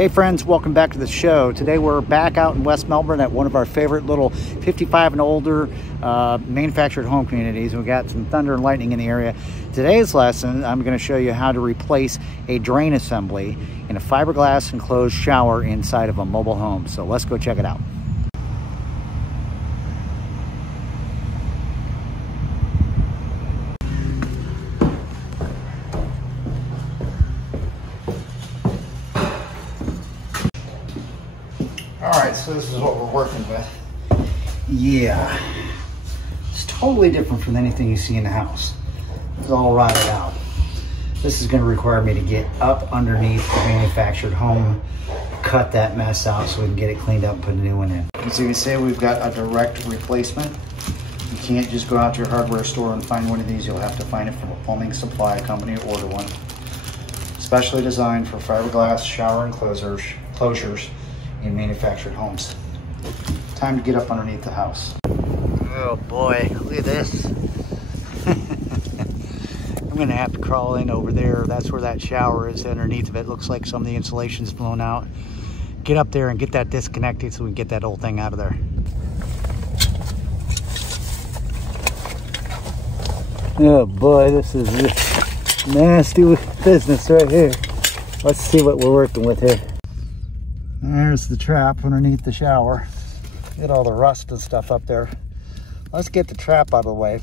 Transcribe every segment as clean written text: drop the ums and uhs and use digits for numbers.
Hey friends, welcome back to the show. Today we're back out in West Melbourne at one of our favorite little 55 and older manufactured home communities. We got some thunder and lightning in the area. Today's lesson, I'm going to show you how to replace a drain assembly in a fiberglass enclosed shower inside of a mobile home. So let's go check it out. Alright, so this is what we're working with. Yeah, it's totally different from anything you see in the house. It's all rotted out. This is going to require me to get up underneath the manufactured home, cut that mess out so we can get it cleaned up and put a new one in. As you can see, we've got a direct replacement. You can't just go out to your hardware store and find one of these. You'll have to find it from a plumbing supply company or order one. Specially designed for fiberglass shower enclosures in manufactured homes. Time to get up underneath the house. Oh boy, look at this. I'm gonna have to crawl in over there. That's where that shower is underneath of it. Looks like some of the insulation's blown out. Get up there and get that disconnected so we can get that whole thing out of there. Oh boy, this is just nasty business right here. Let's see what we're working with here. There's the trap underneath the shower. Get all the rust and stuff up there. Let's get the trap out of the way.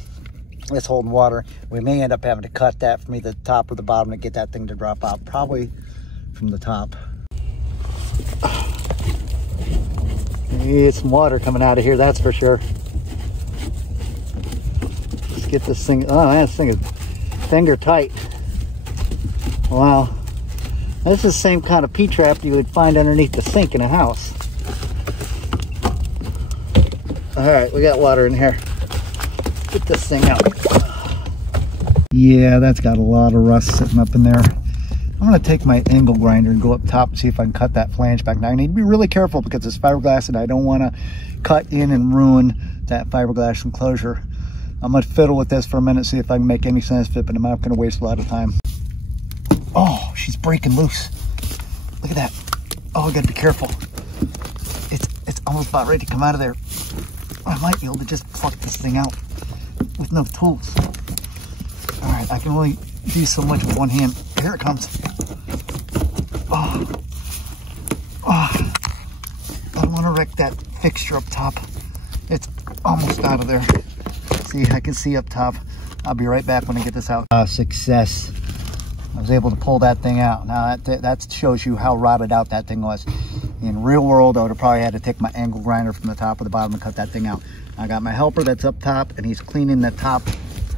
It's holding water. We may end up having to cut that from either the top or the bottom to get that thing to drop out. Probably from the top. Need some water coming out of here, that's for sure. Let's get this thing. Oh man, this thing is finger tight. Wow. This is the same kind of P-trap you would find underneath the sink in a house. All right, we got water in here. Get this thing out. Yeah, that's got a lot of rust sitting up in there. I'm gonna take my angle grinder and go up top and see if I can cut that flange back. Now I need to be really careful because it's fiberglass and I don't wanna cut in and ruin that fiberglass enclosure. I'm gonna fiddle with this for a minute, see if I can make any sense of it, but I'm not gonna waste a lot of time. Oh, she's breaking loose. Look at that. Oh, I gotta be careful. It's almost about ready to come out of there. I might be able to just pluck this thing out with no tools. All right, I can only do so much with one hand. Here it comes. Oh, I don't want to wreck that fixture up top. It's almost out of there. See, I can see up top. I'll be right back when I get this out. Success. I was able to pull that thing out. Now that shows you how rotted out that thing was. In real world, I would have probably had to take my angle grinder from the top or the bottom and cut that thing out. I got my helper that's up top and he's cleaning the top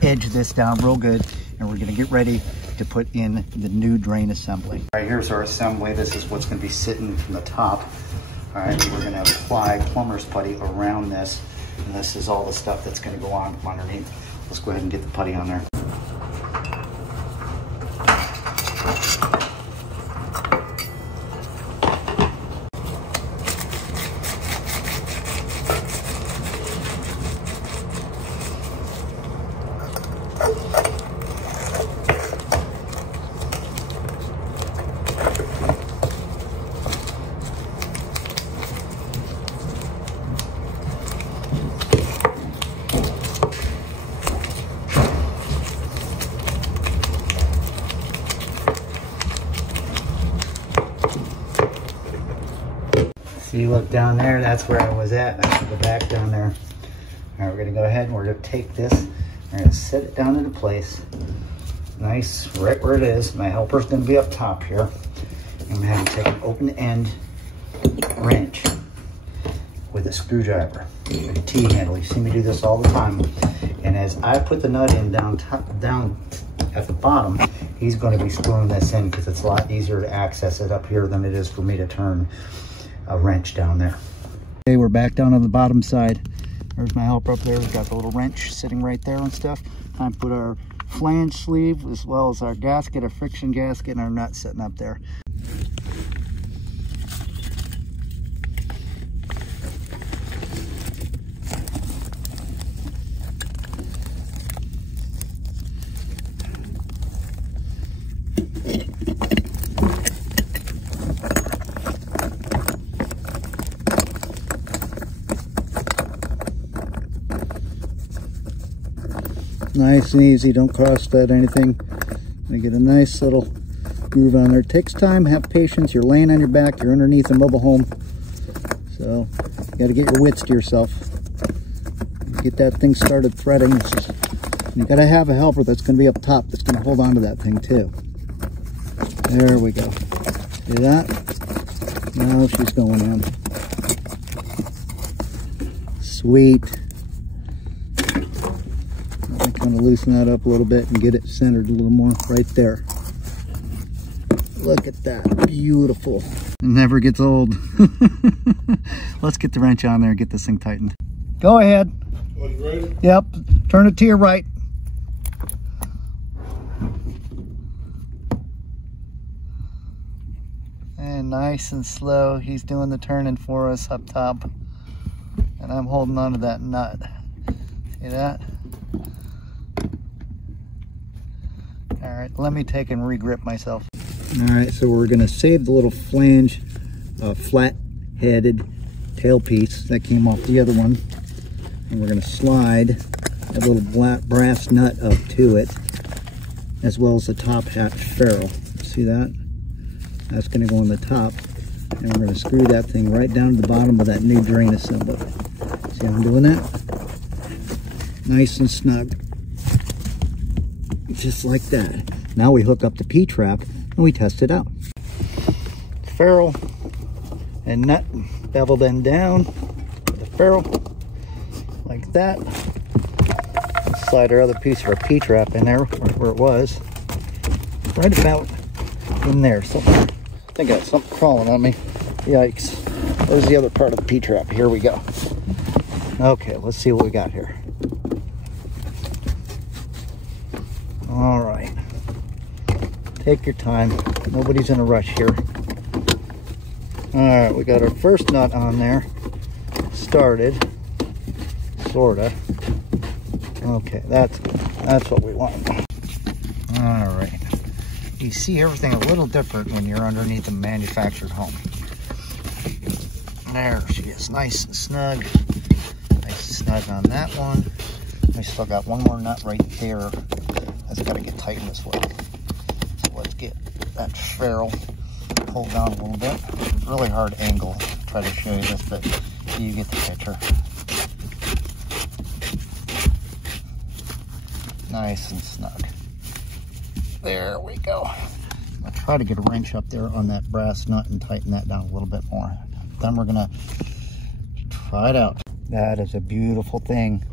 edge of this down real good. And we're gonna get ready to put in the new drain assembly. All right, here's our assembly. This is what's gonna be sitting from the top. All right, we're gonna apply plumber's putty around this. And this is all the stuff that's gonna go on from underneath. Let's go ahead and get the putty on there. See, look down there, that's where I was at. That's the back down there. All right, we're gonna go ahead and we're gonna take this, we're gonna set it down into place. Nice, right where it is. My helper's gonna be up top here. I'm gonna have to take an open end wrench with a screwdriver, with a T-handle. You see me do this all the time. And as I put the nut in down at the bottom, he's gonna be screwing this in because it's a lot easier to access it up here than it is for me to turn a wrench down there. Okay, we're back down on the bottom side. There's my helper up there. We've got the little wrench sitting right there and stuff. Time to put our flange sleeve as well as our gasket, our friction gasket, and our nut sitting up there. Nice and easy, don't cross thread anything. You get a nice little groove on there. It takes time, have patience. You're laying on your back, you're underneath a mobile home. So you gotta get your wits to yourself. Get that thing started threading. You gotta have a helper that's gonna be up top that's gonna hold on to that thing too. There we go. See that? Now she's going in. Sweet. I kind of loosen that up a little bit and get it centered a little more right there. Look at that. Beautiful. It never gets old. Let's get the wrench on there and get this thing tightened. Go ahead. Ready? Yep. Turn it to your right. And nice and slow. He's doing the turning for us up top. And I'm holding on to that nut. See that? All right, let me take and re-grip myself. All right, so we're gonna save the little flange, flat-headed tailpiece that came off the other one. And we're gonna slide that little black brass nut up to it, as well as the top hatch ferrule. See that? That's gonna go on the top. And we're gonna screw that thing right down to the bottom of that new drain assembly. See how I'm doing that? Nice and snug. Just like that. Now we hook up the P-trap and we test it out. Ferrule and nut beveled end down. The ferrule like that. Slide our other piece of our P-trap in there where it was. Right about in there. Something. I think I got something crawling on me. Yikes. There's the other part of the P-trap. Here we go. Okay, let's see what we got here. All right. Take your time. Nobody's in a rush here. All right, we got our first nut on there. Started. Sorta. Okay, that's what we want. All right. You see everything a little different when you're underneath a manufactured home. There she is, nice and snug. Nice and snug on that one. We still got one more nut right there. That's got to get tightened this way. So let's get that ferrule pulled down a little bit. It's a really hard angle to try to show you this, but you get the picture. Nice and snug. There we go. I'll try to get a wrench up there on that brass nut and tighten that down a little bit more. Then we're gonna try it out. That is a beautiful thing.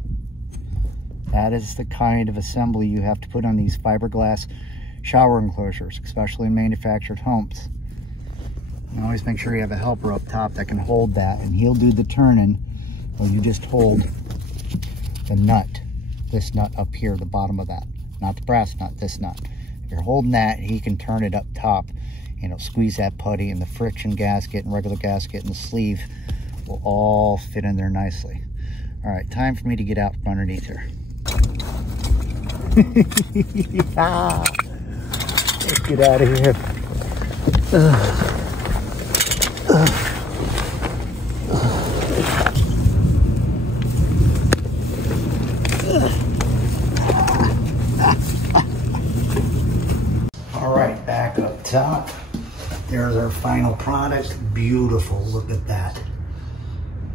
That is the kind of assembly you have to put on these fiberglass shower enclosures, especially in manufactured homes. And always make sure you have a helper up top that can hold that, and he'll do the turning when you just hold the nut, this nut up here, the bottom of that. Not the brass nut, this nut. If you're holding that, he can turn it up top, you know, squeeze that putty, and the friction gasket and regular gasket and the sleeve will all fit in there nicely. All right, time for me to get out from underneath here. Let's get out of here. All right, back up top. There's our final product. Beautiful, look at that.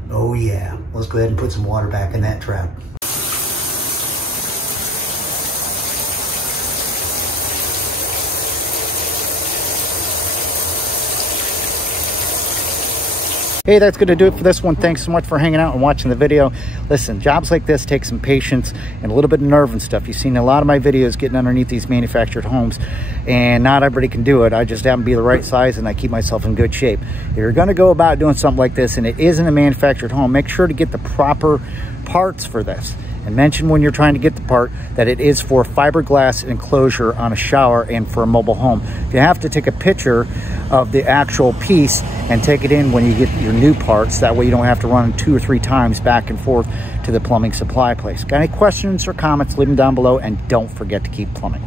Oh yeah, let's go ahead and put some water back in that trap. Hey, that's going to do it for this one. Thanks so much for hanging out and watching the video. Listen, jobs like this take some patience and a little bit of nerve and stuff. You've seen a lot of my videos getting underneath these manufactured homes, and not everybody can do it. I just happen to be the right size, and I keep myself in good shape. If you're going to go about doing something like this and it isn't a manufactured home, make sure to get the proper parts for this. And mention when you're trying to get the part that it is for fiberglass enclosure on a shower and for a mobile home. You have to take a picture of the actual piece and take it in when you get your new parts. That way you don't have to run 2 or 3 times back and forth to the plumbing supply place. Got any questions or comments, leave them down below, and don't forget to keep plumbing.